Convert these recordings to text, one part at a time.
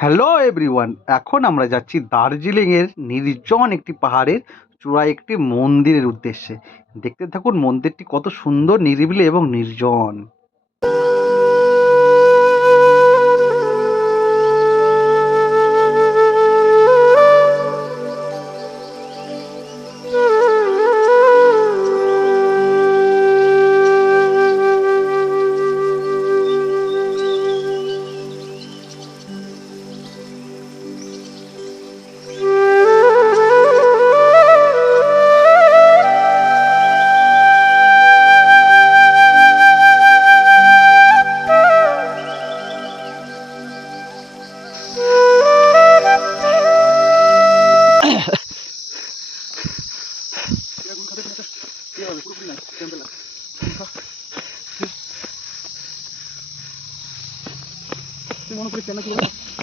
Hello everyone, এখন আমরা যাচ্ছি দার্জিলিংয়ের নির্জন একটি পাহাড়ের চূড়ায় একটি মন্দিরের উদ্দেশ্যে। দেখতে থাকুন মন্দিরটি কত সুন্দর, নিরিবিলি এবং নির্জন।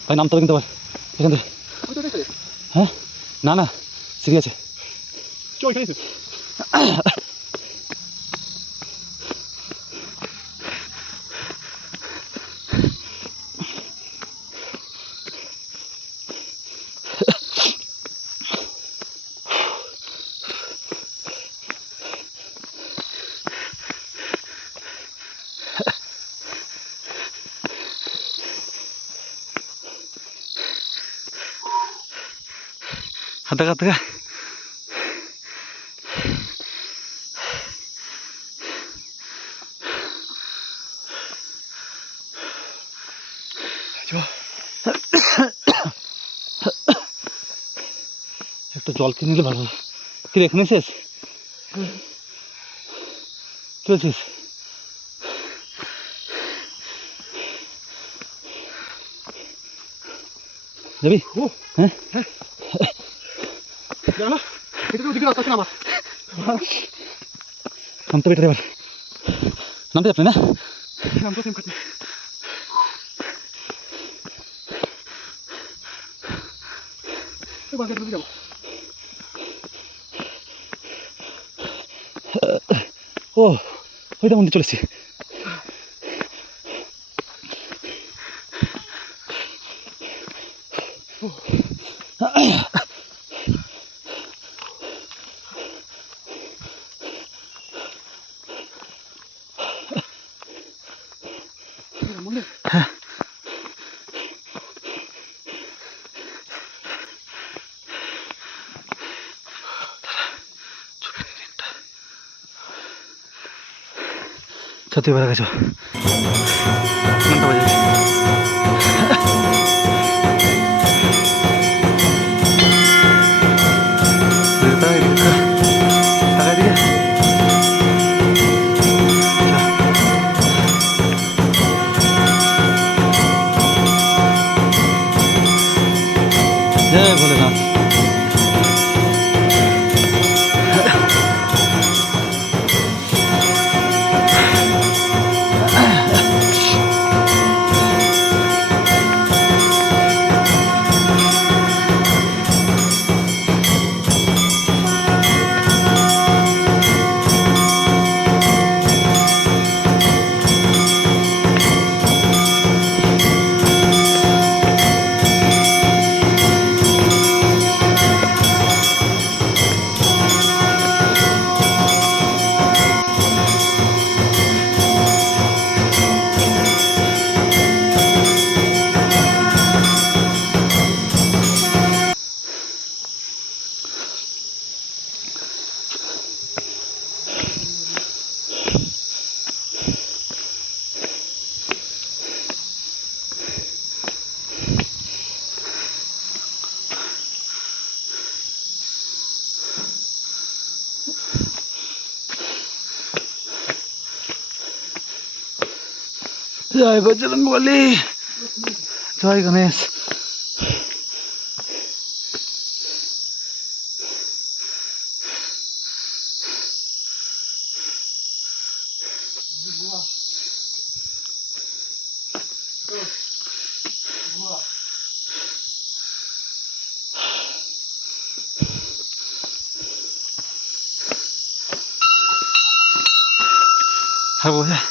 ভাই নামতে হবে কিন্তু আবার এখান থেকে। হ্যাঁ, না না, সিঁড়ি আছে। হাত দেখা হাত দেখা। একটু জল কিনে নিলে ভালো। কি এখানে শেষ? কি বলছিস? যাবি? হ্যাঁ, নামতে বেটার এবার। নামতে আপনি না? ও, ওই তো মন্দির চলেছি। হ্যাঁ, সত্যি বেড়া গেছো। ঘন্টা বাজে। জয় ভোলেনাথ। জয় বজরং বলি, জয় গণেশ। থাকবো হ্যাঁ।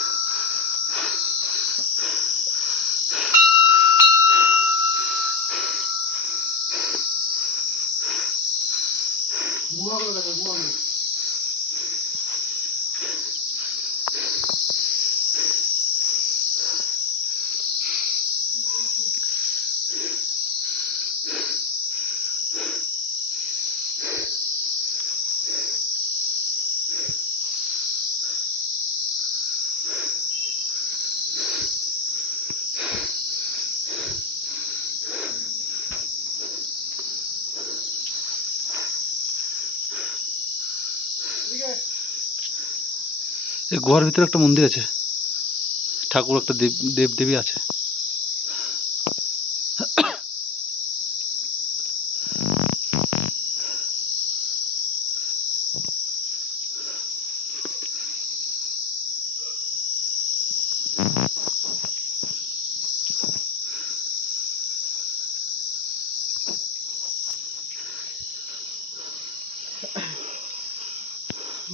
এই গুহার ভিতরে একটা মন্দির আছে, ঠাকুর একটা দেব দেবী আছে।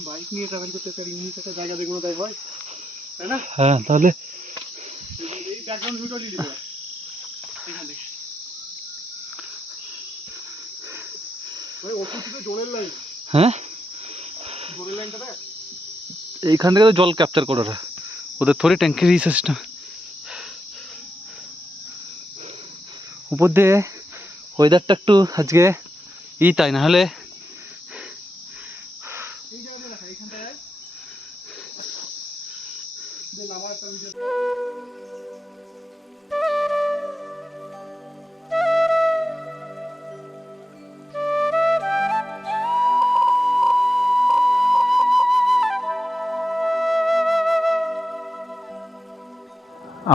বাইক নিয়ে ট্রাভেল করতে একটা ইউনিক একটা জায়গা দেখবো, তাই হয় তাই না? হ্যাঁ, তাহলে এই ব্যাকগ্রাউন্ড ভিউটা নিয়ে দিতে এখান থেকে ভাই, ওষুধ জলের লাইন। হ্যাঁ, জলের লাইনটা দেখ। এইখান থেকে তো জল ক্যাপচার করে ওরা, ওদের থোড়ি ট্যাঙ্কির সিস্টেম। উপর দিয়ে ওয়েদারটা একটু আজকে তাই না হলে এই জায়গাটা দেখা, এইখানটায় আমার একটা ভিডিও।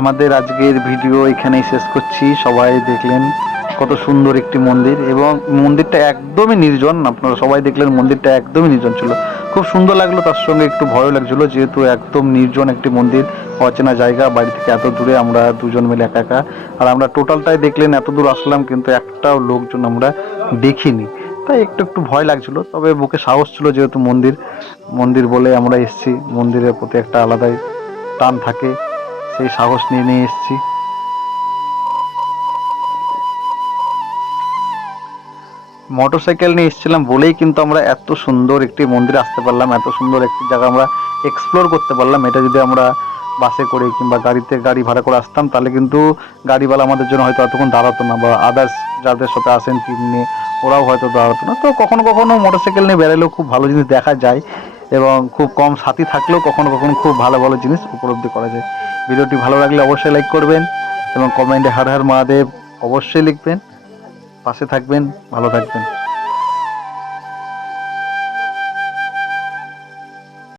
আমাদের আজকের ভিডিও এখানেই শেষ করছি। সবাই দেখলেন কত সুন্দর একটি মন্দির, এবং মন্দিরটা একদমই নির্জন। আপনারা সবাই দেখলেন মন্দিরটা একদমই নির্জন ছিল, খুব সুন্দর লাগলো। তার সঙ্গে একটু ভয়ও লাগছিল, যেহেতু একদম নির্জন একটি মন্দির, অচেনা জায়গা, বাড়ি থেকে এত দূরে আমরা দুজন মিলে একা একা। আর আমরা টোটালটাই দেখলেন এত দূর আসলাম, কিন্তু একটাও লোকজন আমরা দেখিনি, তাই একটু একটু ভয় লাগছিল। তবে বুকে সাহস ছিল, যেহেতু মন্দির বলে আমরা এসেছি, মন্দিরের প্রতি একটা আলাদাই টান থাকে, সেই সাহস নিয়ে এসেছি। মোটরসাইকেল নিয়ে এসেছিলাম বলেই কিন্তু আমরা এত সুন্দর একটি মন্দিরে আসতে পারলাম, এত সুন্দর একটি জায়গা আমরা এক্সপ্লোর করতে পারলাম। এটা যদি আমরা বাসে করে কিংবা গাড়ি ভাড়া করে আসতাম, তাহলে কিন্তু গাড়িওয়ালা আমাদের জন্য হয়তো এতক্ষণ দাঁড়াতো না, বা আদার্স যাদের সাথে আসেন টিম নিয়ে ওরাও হয়তো দাঁড়াতো না। তো কখনো কখনো মোটরসাইকেল নিয়ে বেরোলেও খুব ভালো জিনিস দেখা যায়, এবং খুব কম সাথী থাকলেও কখনো কখনো খুব ভালো ভালো জিনিস উপলব্ধি করা যায়। ভিডিওটি ভালো লাগলে অবশ্যই লাইক করবেন, এবং কমেন্টে হর হর মহাদেব অবশ্যই লিখবেন। পাশে থাকবেন, ভালো থাকবেন।